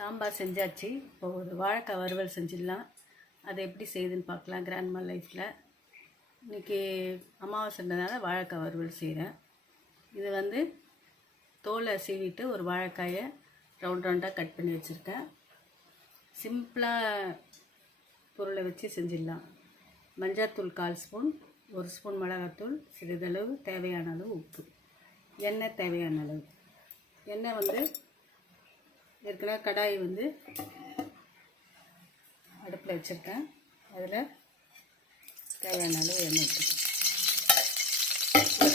சாம்பார் செஞ்சாச்சு. இப்போ ஒரு வாழைக்காய் வறுவல் செஞ்சிடலாம். அதை எப்படி செய்யுதுன்னு பார்க்கலாம். கிராண்ட்மா லைஃப்பில் இன்றைக்கி அமாவாசைன்றதுனால வாழைக்காய் வறுவல் செய்கிறேன். இது தோலை சீவிட்டு ஒரு வாழைக்காயை ரவுண்ட் ரவுண்டாக கட் பண்ணி வச்சுருக்கேன். சிம்பிளாக பொருளை வச்சு செஞ்சிடலாம். மஞ்சாத்தூள் 1/4 ஸ்பூன், 1 ஸ்பூன் மிளகாத்தூள், சிறிதளவு தேவையான அளவு உப்பு, எண்ணெய் தேவையான அளவு. எண்ணெய் ஏற்கனவே கடாய் அடுப்பில் வச்சுருக்கேன். அதில் தேவையான அளவு எண்ணெய் ஊற்றிக்கேன்.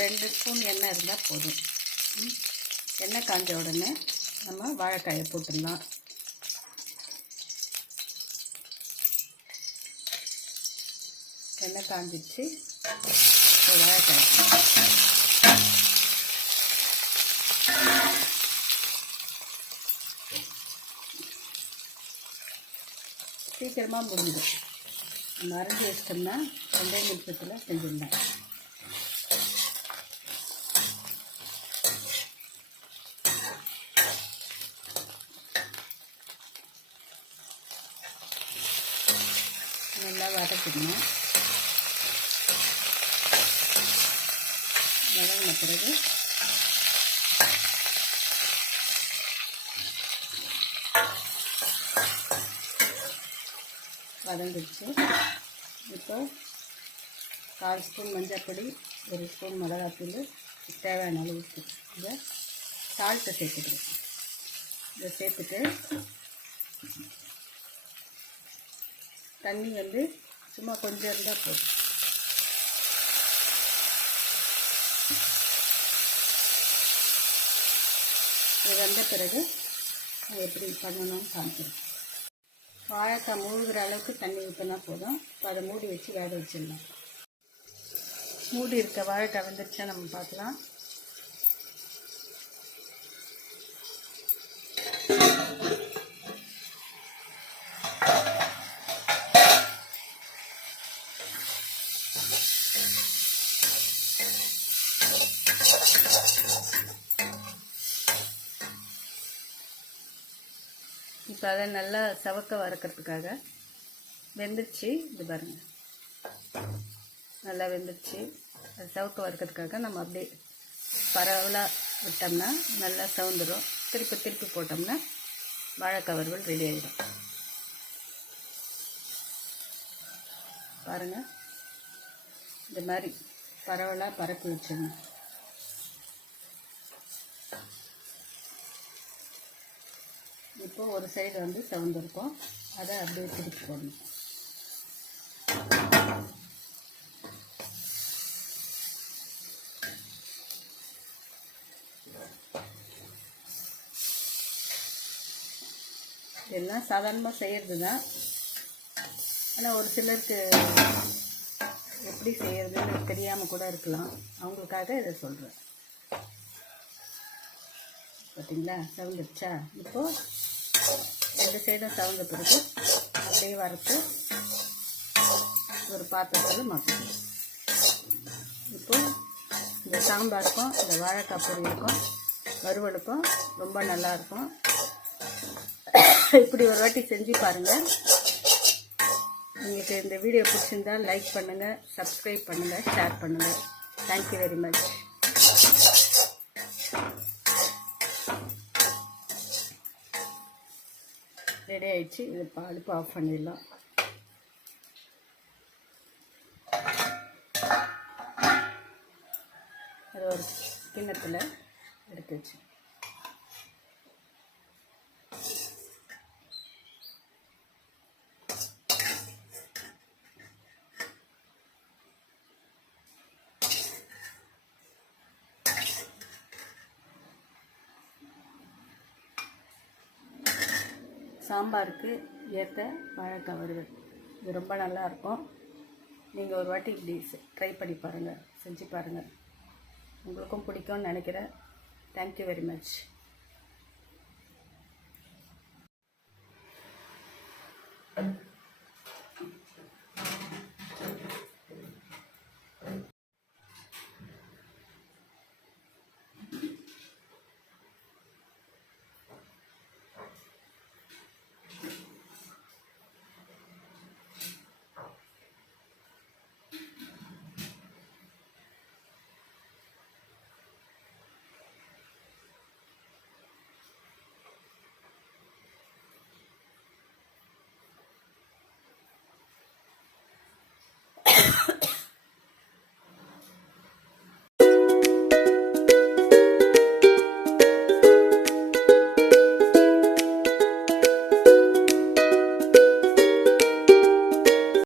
2 ஸ்பூன் எண்ணெய் இருந்தால் போதும். எண்ணெய் காஞ்ச உடனே நம்ம வாழைக்காயை போட்டுடலாம். எண்ணெய் காஞ்சிச்சு. வாழைக்காய் சீக்கிரமாக முடிஞ்சிடும். நம்ம அரைஞ்சி வச்சிட்டோம்னா 2 நிமிஷத்தில் செஞ்சிடலாம். நல்லா வதக்கணும். வதங்கின பிறகு வதங்கிடுச்சு. இப்போ 1/4 ஸ்பூன் மஞ்சள், 1 ஸ்பூன் மிளகாத்தூள், தேவையான அளவு உப்பு, இதை சால்ட்டை சேர்த்துக்கிறேன். இதை சேர்த்துட்டு தண்ணி சும்மா கொஞ்சம் இருந்தால் போதும். இது வந்த பிறகு எப்படி பண்ணணும்னு காமிக்கிறேன். வாழைக்காய் மூழ்கிற அளவுக்கு தண்ணி ஊற்றினா போதும். இப்போ அதை மூடி வச்சு வேக வச்சிடலாம். மூடி இருக்க வாழைக்காய் வந்துடுச்சா நம்ம பார்க்கலாம். இப்போ அதை நல்லா சவக்க வறுக்கிறதுக்காக வெந்துடுச்சு. இது பாருங்கள், நல்லா வெந்துடுச்சு. அது சவக்க வறுக்கிறதுக்காக நம்ம அப்படியே பரவலாக விட்டோம்னா நல்லா சவுந்துடும். திருப்பி போட்டோம்னா வாழைக்காய் வறுவல் ரெடி ஆகிடும். பாருங்கள், இந்த மாதிரி பரவலாக பரப்பி வச்சிடணும். இப்போ ஒரு சைடு சவுந்திருக்கும். அதை அப்படியே திருப்பி போடணும். இதெல்லாம் சாதாரணமாக செய்கிறது தான். ஆனால் ஒரு சிலருக்கு எப்படி செய்கிறதுன்னு தெரியாமல் கூட இருக்கலாம். அவங்களுக்காக இதை சொல்கிறேன். பார்த்தீங்களா, சவுந்துடுச்சா? இப்போது 2 சைடும் சவுந்த பிறகு அப்படியே வறுத்து ஒரு பாத்திரத்தில் மாற்றணும். இப்போது இந்த சாம்பாருக்கும் இந்த வாழைக்காய் பொரியலுக்கும் வறுவலுக்கும் ரொம்ப நல்லாயிருக்கும். இப்படி ஒரு வாட்டி செஞ்சு பாருங்கள். உங்களுக்கு இந்த வீடியோ பிடிச்சிருந்தால் லைக் பண்ணுங்கள், சப்ஸ்கிரைப் பண்ணுங்கள், ஷேர் பண்ணுங்கள். Thank you very much. ரெடி ஆகிடுச்சு. இது அடுப்பு ஆஃப் பண்ணிடலாம். அது ஒரு கிண்ணத்தில் எடுத்து வச்சு சாம்பாருக்கு ஏற்ற வாழைக்காய் வறுவல். இது ரொம்ப நல்லாயிருக்கும். நீங்கள் ஒரு வாட்டி இப்படி ட்ரை பண்ணி பாருங்கள், செஞ்சு பாருங்கள். உங்களுக்கும் பிடிக்கும்னு நினைக்கிறேன். Thank you very much.